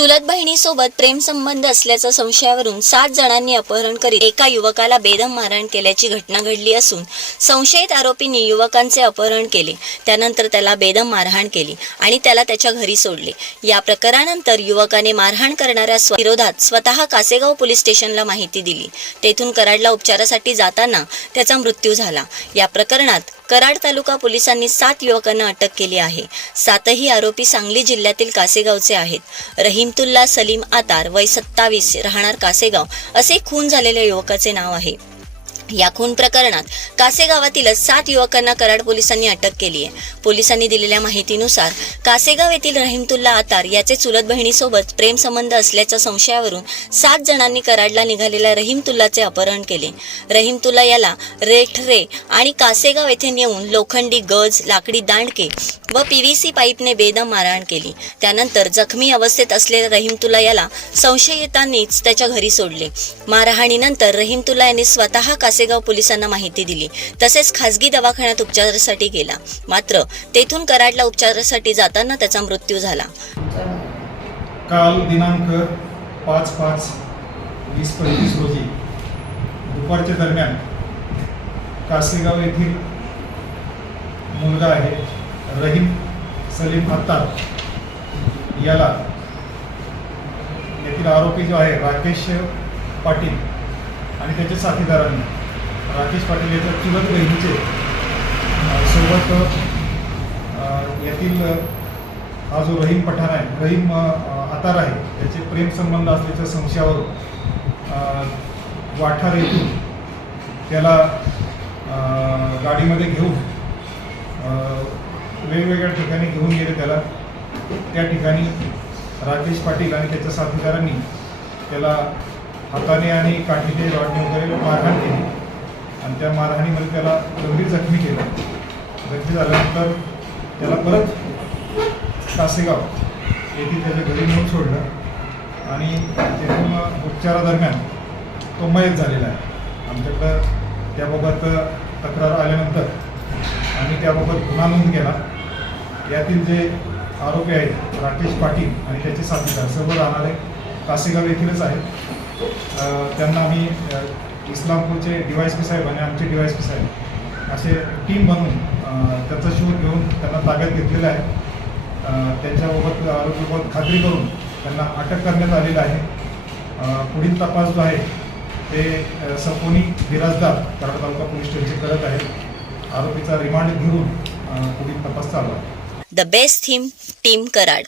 चुलत बहिणीसोबत प्रेमसंबंध असल्याच्या संशयावरून सात जणांनी अपहरण करीत एका युवकाला बेदम मारहाण केल्याची घटना घडली असून संशयित आरोपींनी युवकांचे अपहरण केले. त्यानंतर त्याला बेदम मारहाण केली आणि त्याला त्याच्या घरी सोडले. या प्रकारानंतर युवकाने मारहाण करणाऱ्या विरोधात स्वतः कासेगाव पोलीस स्टेशनला माहिती दिली. तेथून कराडला उपचारासाठी जाताना त्याचा मृत्यू झाला. या प्रकरणात कराड तालुका पोलिसांनी सात युवकांना अटक केली आहे. सातही आरोपी सांगली जिल्ह्यातील कासेगावचे आहेत. रहीमतुल्ला सलीम आतार वय सत्तावीस राहणार कासेगाव असे खून झालेल्या युवकाचे नाव आहे. या खून प्रकरणात कासेगावातीलच सात युवकांना कराड पोलिसांनी अटक केली आहे पोलिसांनी दिलेल्या माहितीनुसार कासेगाव येथील रहिमतुल्ला आतार याचे चुलत बहिणीसोबत प्रेमसंबंध असल्याच्या संशयावरून सात जणांनी कराडला निघालेल्या रहिमतुल्लाचे अपहरण केले. रहिमतुल्ला याला रेठरे आणि कासेगाव येथे नेऊन लोखंडी गज लाकडी दांडके व पीव्हीसी पाईपने बेदम मारहाण केली. त्यानंतर जखमी अवस्थेत असलेल्या रहिमतुल्ला याला संशयितांनीच त्याच्या घरी सोडले. मारहाणीनंतर रहिमतुल्ला यांनी स्वतः कासे कासेगाव पोलिसांना माहिती दिली. तसेच खासगी दवाखान्यात उपचारासाठी गेला. मात्र तेथून कराडला उपचारासाठी जाताना त्याचा मृत्यू झाला. काल दिनांक पाच पाच वीस पंचवीस रोजी दुपारच्या दरम्यान कासेगाव येथील मुलगा आहे रहीम सलीम अत्तार याला येथील आरोपी जो आहे राकेश पाटील आणि त्याच्या साथीदारांनी राकेश पाटील याच्या चुलत बहिणीचे सोबत यातील हा जो रहीम पठाण आहे रहीम आतार आहे त्याचे प्रेमसंबंध असल्याच्या संशयावरून वाठार येथून त्याला गाडीमध्ये घेऊन वेगवेगळ्या ठिकाणी घेऊन गेले त्याला. त्या ठिकाणी राकेश पाटील आणि त्याच्या साथीदारांनी त्याला हाताने आणि काठीने रॉडने वगैरे मारहाण केली. आणि त्या मारहाणीमध्ये त्याला गंभीर जखमी केलं. जखमी झाल्यानंतर त्याला परत कासेगाव येथे त्याच्या घरी नेऊन सोडलं. आणि तेथून उपचारादरम्यान तो मयत झालेला आहे. आमच्याकडं त्याबाबत तक्रार आल्यानंतर आम्ही त्याबाबत गुन्हा नोंद केला. यातील जे आरोपी आहेत राकेश पाटील आणि त्याचे साथीदार सर्व राहणारे कासेगाव येथीलच आहेत. त्यांना आम्ही इस्लामपूरचे डी पी साहेब आणि आमचे डी पी साहेब असे टीम बनवून त्याचा शोध घेऊन त्यांना ताब्यात घेतलेला आहे. त्यांच्याबाबत आरोपीबाबत खात्री करून त्यांना अटक करण्यात आलेलं आहे. पुढील तपास जो आहे ते सपोनी बिराजदार कराड तालुका पोलीस स्टेशनचे करत आहेत आरोपीचा रिमांड घेऊन पुढील तपास चालू आहे. The best theme team Karad